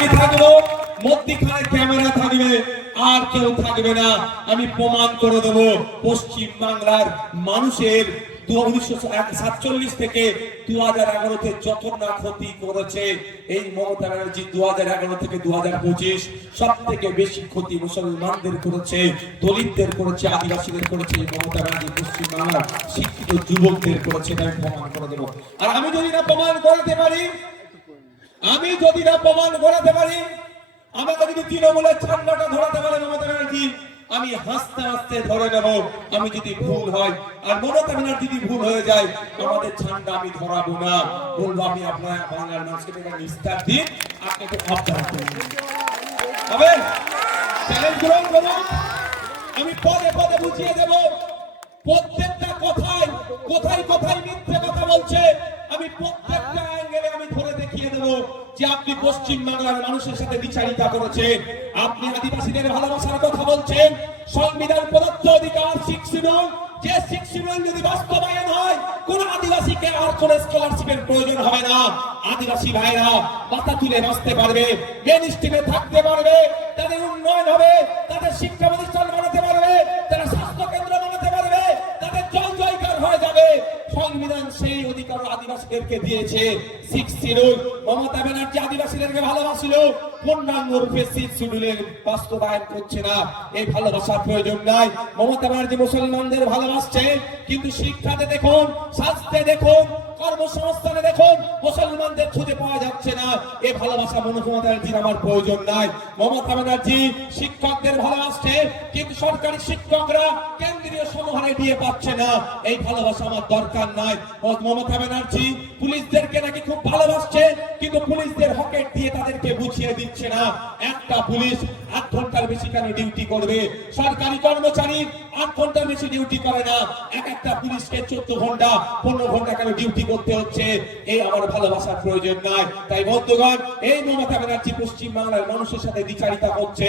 আমি থাকবো, মধ্যখানে ক্যামেরা থাকবে, আর কেউ থাকবে না। আমি প্রমাণ করে দেবো পশ্চিম বাংলার মানুষের 1947 থেকে 2011-তে যত না ক্ষতি করেছে এই মমতা ব্যানার্জি, 2011 থেকে 2025 সব থেকে বেশি ক্ষতি মুসলমানদের করেছে, দলিতদের করেছে, আদিবাসীদের করেছে। এই মমতা ব্যানার্জি পশ্চিম বাংলার শিক্ষিত যুবকদের করেছে। আমি প্রমাণ করে দেবো। আর আমি যদি না প্রমাণ করাতে পারি, আমাকে যদি তৃণমূলের ঝান্ডাটা ধরাতে পারে মমতা ব্যানার্জি, আমি হাসতে হাসতে ধরে নেব। আমি যদি ভুল হয় আর মমতা ব্যানার্জি যদি ভুল হয়ে যায়, আমাদের ঝান্ডা আমি ধরাবো না, বলবো আমি আপনার বাংলার মানুষকে নিস্তার দিন, আপনি একটু অবজার্ভ করুন। হবে চ্যালেঞ্জ গ্রহণ করুন। আমি পদে পদে বুঝিয়ে দেব প্রত্যেকটা কোথায় কোথায় মিথ্যে কথা বলছে। আমি প্রত্যেকটা অ্যাঙ্গেলে আমি ধরে দেখিয়ে দেব যে আপনি পশ্চিম বাংলার মানুষের সাথে বিচারিতা করেছেন, আপনি আদিবাসীদের ভালোবাসার কথা বলছেন। সংবিধান প্রদত্ত অধিকার 6 শিডিউল, যে 6 শিডিউল যদি বাস্তবায়ন হয়, কোন আদিবাসীকে আর কোন স্কলারশিপের প্রয়োজন হবে না। আদিবাসী ভাইরা মাথা তুলে বাঁচতে পারবে, মেন স্ট্রিমে থাকতে পারবে, তাদের উন্নয়ন হবে, তাদের শিক্ষা প্রতিষ্ঠান বানাতে পারবে, তারা স্বাস্থ্য কেন্দ্র বানাতে পারবে, তাদের জয় জয়কার হয়ে যাবে। সংবিধান সেই অধিকার আদিবাসীদেরকে দিয়েছে। 6 শিডিউল মমতা ব্যানার্জি আদিবাসীদেরকে ভালোবাসিল, পূর্ণাঙ্গ রূপে 6 শিডিউলের বাস্তবায়ন করছে না। এই ভালোবাসার প্রয়োজন নাই। মমতা ব্যানার্জি মুসলমানদের ভালোবাসছে, কিন্তু শিক্ষাতে দেখুন, স্বাস্থ্যে দেখুন, কর্মসংস্থানে দেখুন, মুসলমানদের খুঁজে পাওয়া যাচ্ছে না। এই ভালোবাসা মমতা ব্যানার্জির আমার প্রয়োজন নাই। মমতা ব্যানার্জি শিক্ষকদের ভালোবাসছে, কিন্তু সরকারি শিক্ষকরা কেন্দ্রীয় সমাহারে দিয়ে পাচ্ছে না। এই ভালোবাসা আমার দরকার নাই। মমতা ব্যানার্জি পুলিশদেরকে নাকি খুব ভালোবাসছে, কিন্তু পুলিশদের হকেট দিয়ে তাদেরকে বুঝিয়ে দিচ্ছে না। একটা পুলিশ 8 ঘন্টার বেশি কেন ডিউটি করবে? সরকারি কর্মচারী 8 ঘন্টার বেশি ডিউটি করে না। একটা পুলিশকে 14 ঘন্টা 15 ঘন্টা কেন ডিউটি করতে হচ্ছে? এই আমার ভালোবাসার প্রয়োজন নাই। তাই বন্ধুগণ, এই মমতা ব্যানার্জি পশ্চিম বাংলার মানুষের সাথে দ্বিচারিতা করছে।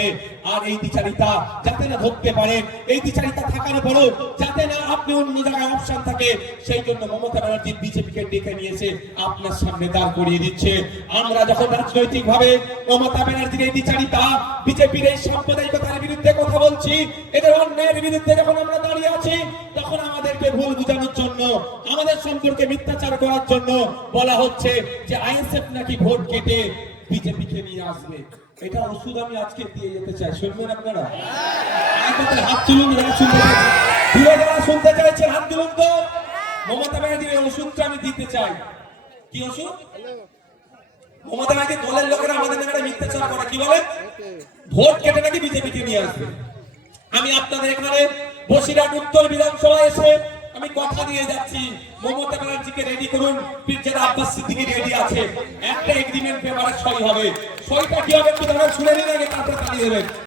আর এই দ্বিচারিতা যাতে না ধরতে পারেন, এই দ্বিচারিতা থাকার পরও যাতে না আপনি অন্য জায়গায় অপশন থাকে, সেই জন্য মমতা ব্যানার্জি বিজেপিকে ডেকে নিয়েছে, আপনার সামনে দাঁড় করিয়ে দিচ্ছে। আমরা যখন রাজনৈতিক ভাবে মমতা ব্যানার্জির এই দ্বিচারিতা, বিজেপির এই সাম্প্রদায়িকতার বিরুদ্ধে কথা বলছি, এদের অন্যায়ের বিরুদ্ধে যখন আমরা দাঁড়িয়ে আছি, তখন আমাদেরকে ভুল বোঝানোর জন্য, আমাদের সম্পর্কে মিথ্যাচার করার জন্য বলা হচ্ছে যে আইএসএফ নাকি ভোট কেটে বিজেপিকে নিয়ে আসবে। এটা ওষুধ আমি আজকে দিয়ে যেতে চাই, শুনবেন আপনারা? হাত তুলুন যারা শুনতে চাইছেন, যারা শুনতে চাইছেন হাত তুলুন তো। মমতা ব্যানার্জির এই ওষুধটা আমি দিতে চাই। কি ওষুধ? মমতা ব্যানার্জি দলের লোকেরা আমাদের নামে মিথ্যাচার করে, কি বলে? ভোট কেটে নাকি বিজেপিকে নিয়ে আসবে। আমি আপনাদের এখানে বসিরহাট উত্তর বিধানসভায় এসে আমি কথা দিয়ে যাচ্ছি, মমতা ব্যানার্জিকে রেডি করুন। পিরজাদা আব্বাস সিদ্দিকী রেডি আছে, একটা এগ্রিমেন্ট পেপারে সই হবে। সইটা কি হবে একটু শুনে নিন আগে, তারপরে চালিয়ে দেবেন।